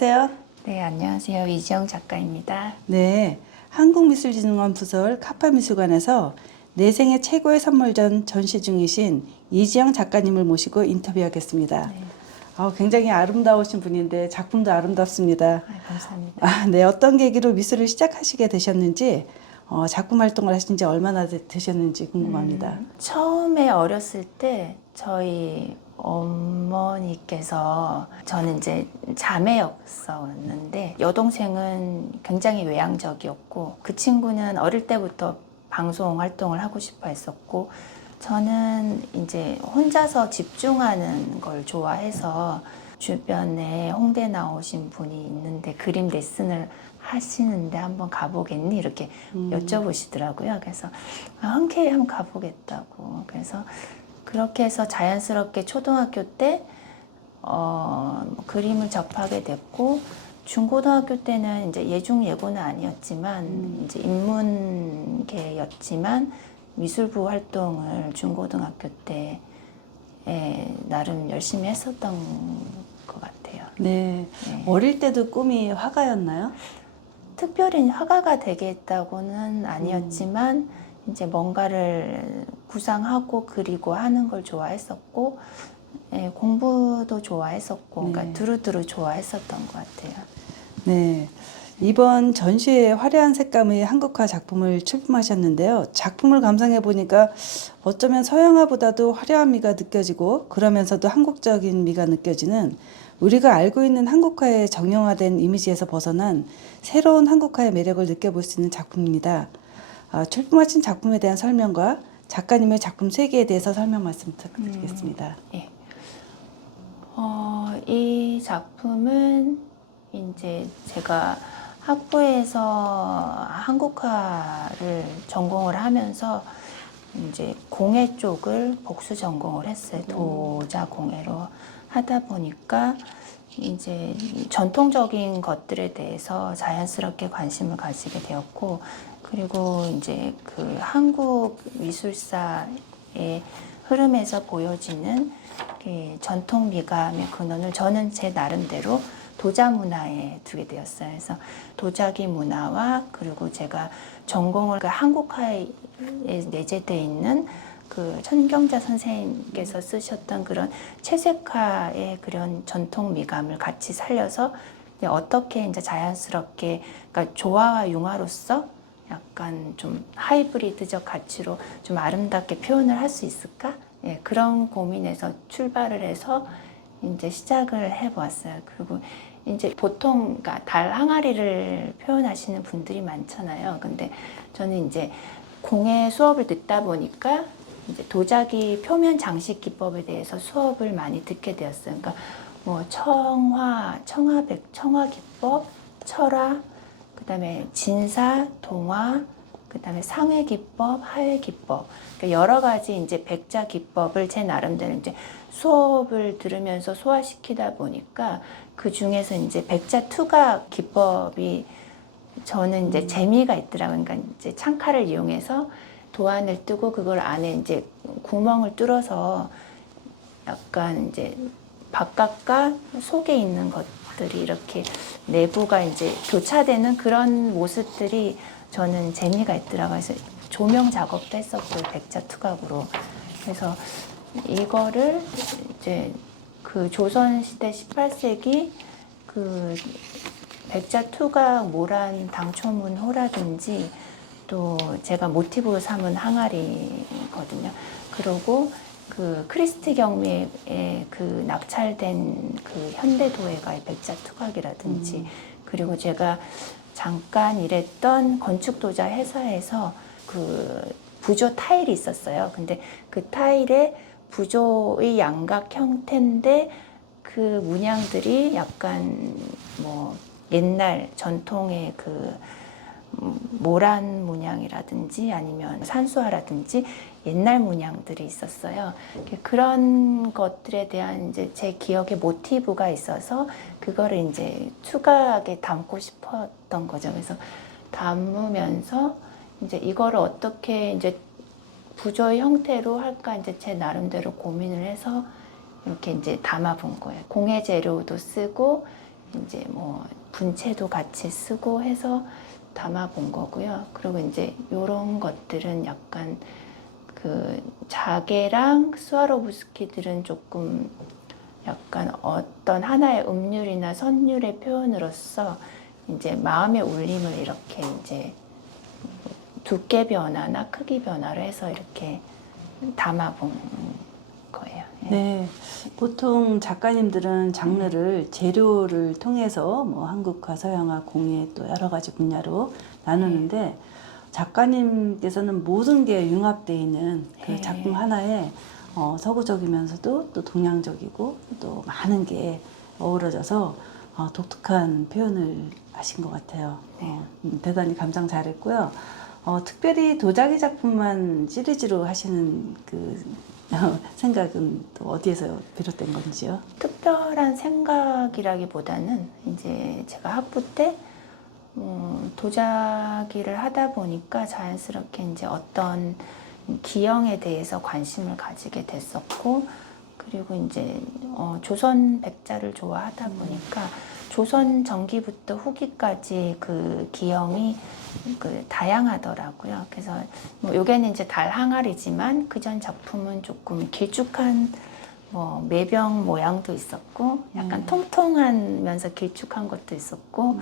안녕하세요. 네, 안녕하세요. 이지영 작가입니다. 네, 한국미술진흥원 부설 카파미술관에서 내 생애 최고의 선물전 전시 중이신 이지영 작가님을 모시고 인터뷰하겠습니다. 네. 굉장히 아름다우신 분인데 작품도 아름답습니다. 감사합니다. 네, 어떤 계기로 미술을 시작하시게 되셨는지, 작품 활동을 하신 지 얼마나 되셨는지 궁금합니다. 처음에 어렸을 때 저희 어머니께서, 저는 이제 자매였었는데 여동생은 굉장히 외향적이었고, 그 친구는 어릴 때부터 방송 활동을 하고 싶어 했었고, 저는 이제 혼자서 집중하는 걸 좋아해서 주변에 홍대 나오신 분이 있는데 그림 레슨을 하시는데 한번 가보겠니? 이렇게 여쭤보시더라고요. 그래서 흔쾌히 한번 가보겠다고. 그래서 그렇게 해서 자연스럽게 초등학교 때 그림을 접하게 됐고, 중고등학교 때는 이제 예중 예고는 아니었지만 이제 인문계였지만 미술부 활동을 중고등학교 때 나름 열심히 했었던 것 같아요. 네, 네. 어릴 때도 꿈이 화가였나요? 특별히 화가가 되겠다고는 아니었지만 이제 뭔가를 구상하고 그리고 하는 걸 좋아했었고, 공부도 좋아했었고, 네. 그러니까 두루두루 좋아했었던 것 같아요. 네. 이번 전시회 화려한 색감의 한국화 작품을 출품하셨는데요. 작품을 감상해 보니까 어쩌면 서양화보다도 화려한 미가 느껴지고 그러면서도 한국적인 미가 느껴지는, 우리가 알고 있는 한국화의 정형화된 이미지에서 벗어난 새로운 한국화의 매력을 느껴볼 수 있는 작품입니다. 출품하신 작품에 대한 설명과 작가님의 작품 세계에 대해서 설명 말씀 부탁드리겠습니다. 예. 이 작품은 이제 제가 학부에서 한국화를 전공을 하면서 이제 공예 쪽을 복수 전공을 했어요. 도자 공예로 하다 보니까 이제 전통적인 것들에 대해서 자연스럽게 관심을 가지게 되었고, 그리고 이제 그 한국 미술사의 흐름에서 보여지는 전통 미감의 근원을 저는 제 나름대로 도자 문화에 두게 되었어요. 그래서 도자기 문화와, 그리고 제가 전공을 한국화에 내재되어 있는 그 천경자 선생님께서 쓰셨던 그런 채색화의 그런 전통 미감을 같이 살려서 어떻게 이제 자연스럽게, 그러니까 조화와 융화로서 약간 좀 하이브리드적 가치로 좀 아름답게 표현을 할 수 있을까? 예, 그런 고민에서 출발을 해서 이제 시작을 해보았어요. 그리고 이제 보통 그러니까 달 항아리를 표현하시는 분들이 많잖아요. 근데 저는 이제 공예 수업을 듣다 보니까 이제 도자기 표면 장식 기법에 대해서 수업을 많이 듣게 되었어요. 그러니까 뭐 청화 기법, 철화, 그다음에 진사, 동화, 그다음에 상회 기법, 하회 기법, 그러니까 여러 가지 이제 백자 기법을 제 나름대로 이제 수업을 들으면서 소화시키다 보니까 그 중에서 이제 백자 투각 기법이 저는 이제 재미가 있더라고요. 그러니까 이제 창칼을 이용해서 도안을 뜨고 그걸 안에 이제 구멍을 뚫어서 약간 이제 바깥과 속에 있는 것들이 이렇게 내부가 이제 교차되는 그런 모습들이 저는 재미가 있더라고요. 그래서 조명 작업도 했었고 백자 투각으로. 그래서 이거를 이제 그 조선시대 18세기 그 백자 투각 모란 당초문호라든지, 또 제가 모티브로 삼은 항아리거든요. 그리고 그 크리스티 경미의 그 낙찰된 그 현대도예가의 백자 투각이라든지, 그리고 제가 잠깐 일했던 건축도자 회사에서 그 부조 타일이 있었어요. 근데 그 타일에 부조의 양각 형태인데 그 문양들이 약간 뭐 옛날 전통의 그 모란 문양이라든지 아니면 산수화라든지 옛날 문양들이 있었어요. 그런 것들에 대한 이제 제 기억에 모티브가 있어서 그거를 이제 투각에 담고 싶었던 거죠. 그래서 담으면서 이제 이거를 어떻게 이제 부조의 형태로 할까 이제 제 나름대로 고민을 해서 이렇게 이제 담아 본 거예요. 공예 재료도 쓰고 이제 뭐 분체도 같이 쓰고 해서 담아본 거고요. 그리고 이제 이런 것들은 약간 그 자개랑 스와로브스키들은 조금 약간 어떤 하나의 음률이나 선율의 표현으로서 이제 마음의 울림을 이렇게 이제 두께 변화나 크기 변화로 해서 이렇게 담아본 거예요. 예. 네, 보통 작가님들은 장르를 재료를 통해서 뭐 한국화, 서양화, 공예 또 여러 가지 분야로 나누는데 작가님께서는 모든 게 융합되어 있는 그 네. 작품 하나에 서구적이면서도 또 동양적이고 또 많은 게 어우러져서 독특한 표현을 하신 것 같아요. 대단히 감상 잘했고요. 특별히 도자기 작품만 시리즈로 하시는 그 생각은 또 어디에서 비롯된 건지요? 특별한 생각이라기보다는 이제 제가 학부 때 도자기를 하다 보니까 자연스럽게 이제 어떤 기형에 대해서 관심을 가지게 됐었고, 그리고 이제 조선 백자를 좋아하다 보니까 조선 전기부터 후기까지 그 기형이 그 다양하더라고요. 그래서 뭐 요게는 이제 달 항아리지만 그 전 작품은 조금 길쭉한 뭐 매병 모양도 있었고, 약간 통통하면서 길쭉한 것도 있었고,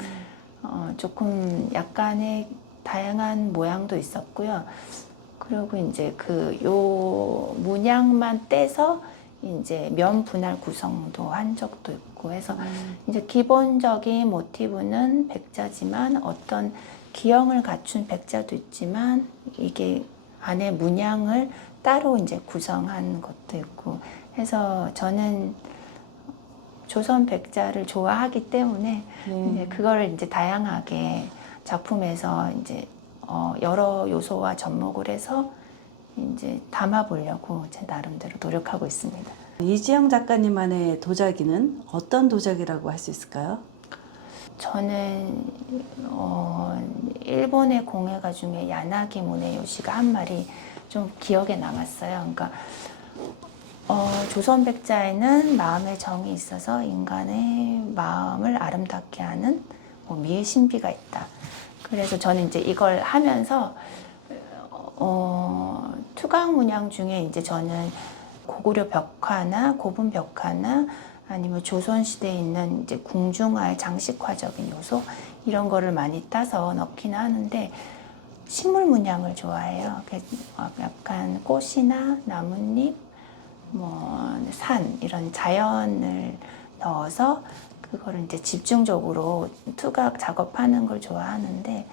조금 약간의 다양한 모양도 있었고요. 그리고 이제 그 요 문양만 떼서 이제 면 분할 구성도 한 적도 있고 해서 이제 기본적인 모티브는 백자지만 어떤 기형을 갖춘 백자도 있지만 이게 안에 문양을 따로 이제 구성한 것도 있고 해서 저는 조선 백자를 좋아하기 때문에 이제 그거를 이제 다양하게 작품에서 이제 여러 요소와 접목을 해서 이제 담아보려고 제 나름대로 노력하고 있습니다. 이지영 작가님만의 도자기는 어떤 도자기라고 할 수 있을까요? 저는 일본의 공예가 중에 야나기 무네요시가 한 말이 좀 기억에 남았어요. 그러니까 조선 백자에는 마음의 정이 있어서 인간의 마음을 아름답게 하는 뭐 미의 신비가 있다. 그래서 저는 이제 이걸 하면서 투각 문양 중에 이제 저는 고구려 벽화나 고분 벽화나 아니면 조선 시대에 있는 이제 궁중화의 장식화적인 요소 이런 거를 많이 따서 넣기는 하는데 식물 문양을 좋아해요. 약간 꽃이나 나뭇잎, 뭐 산 이런 자연을 넣어서 그거를 이제 집중적으로 투각 작업하는 걸 좋아하는데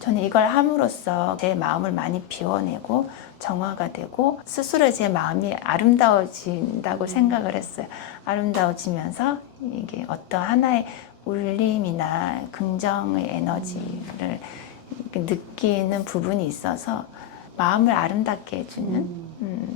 저는 이걸 함으로써 제 마음을 많이 비워내고 정화가 되고 스스로 제 마음이 아름다워진다고 생각을 했어요. 아름다워지면서 이게 어떤 하나의 울림이나 긍정의 에너지를 느끼는 부분이 있어서 마음을 아름답게 해주는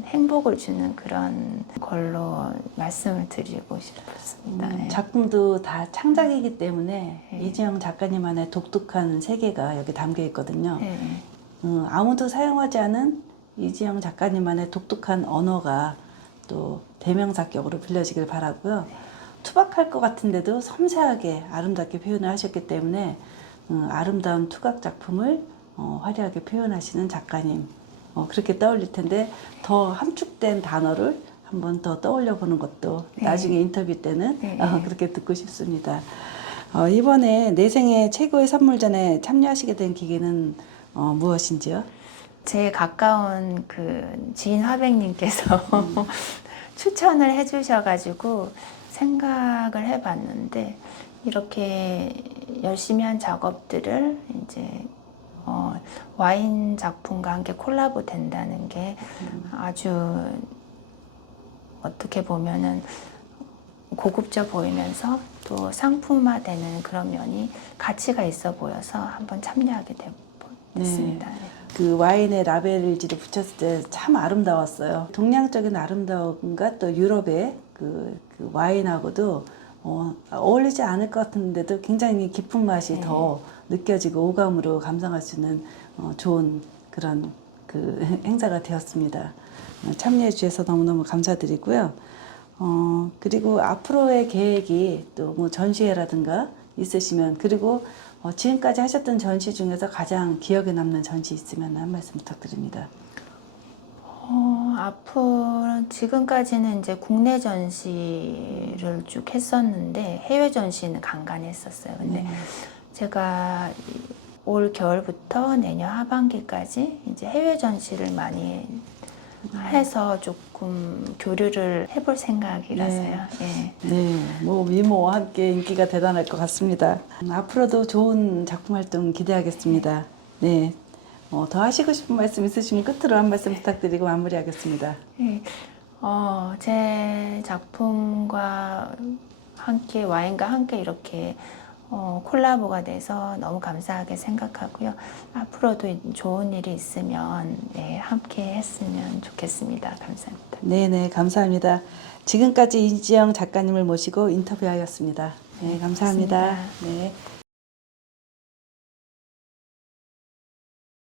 행복을 주는 그런 걸로 말씀을 드리고 싶습니다. 네. 작품도 다 창작이기 때문에 네. 이지영 작가님만의 독특한 세계가 여기 담겨 있거든요. 네. 아무도 사용하지 않은 이지영 작가님만의 독특한 언어가 또 대명사격으로 빌려지길 바라고요. 투박할 것 같은데도 섬세하게 아름답게 표현을 하셨기 때문에 아름다운 투각 작품을 화려하게 표현하시는 작가님 그렇게 떠올릴 텐데 더 함축된 단어를 한번 더 떠올려 보는 것도 네. 나중에 인터뷰 때는 네. 그렇게 듣고 싶습니다. 이번에 내 생애 최고의 선물전에 참여하시게 된 계기는 무엇인지요? 제일 가까운 그 지인 화백님께서 추천을 해주셔가지고 생각을 해봤는데 이렇게 열심히 한 작업들을 이제 와인 작품과 함께 콜라보 된다는 게 아주 어떻게 보면은 고급져 보이면서 또 상품화되는 그런 면이 가치가 있어 보여서 한번 참여하게 됐습니다. 네. 그 와인에 라벨지를 붙였을 때 참 아름다웠어요. 동양적인 아름다움과 또 유럽의 그 와인하고도 어울리지 않을 것 같은데도 굉장히 깊은 맛이 더 느껴지고 오감으로 감상할 수 있는 좋은 그런 그 행사가 되었습니다. 참여해 주셔서 너무너무 감사드리고요. 그리고 앞으로의 계획이 또 뭐 전시회라든가 있으시면, 그리고 지금까지 하셨던 전시 중에서 가장 기억에 남는 전시 있으면 한 말씀 부탁드립니다. 앞으로 지금까지는 이제 국내 전시를 쭉 했었는데 해외 전시는 간간했었어요. 근데 네. 제가 올 겨울부터 내년 하반기까지 이제 해외 전시를 많이 해서 조금 교류를 해볼 생각이라서요. 예. 네, 뭐 미모와 함께 인기가 대단할 것 같습니다. 앞으로도 좋은 작품 활동 기대하겠습니다. 네, 더 하시고 싶은 말씀 있으시면 끝으로 한 말씀 부탁드리고 마무리하겠습니다. 예. 제 작품과 함께 와인과 함께 이렇게 콜라보가 돼서 너무 감사하게 생각하고요. 앞으로도 좋은 일이 있으면 네, 함께 했으면 좋겠습니다. 감사합니다. 네네, 감사합니다. 지금까지 이지영 작가님을 모시고 인터뷰하였습니다. 네, 감사합니다. 고맙습니다. 네.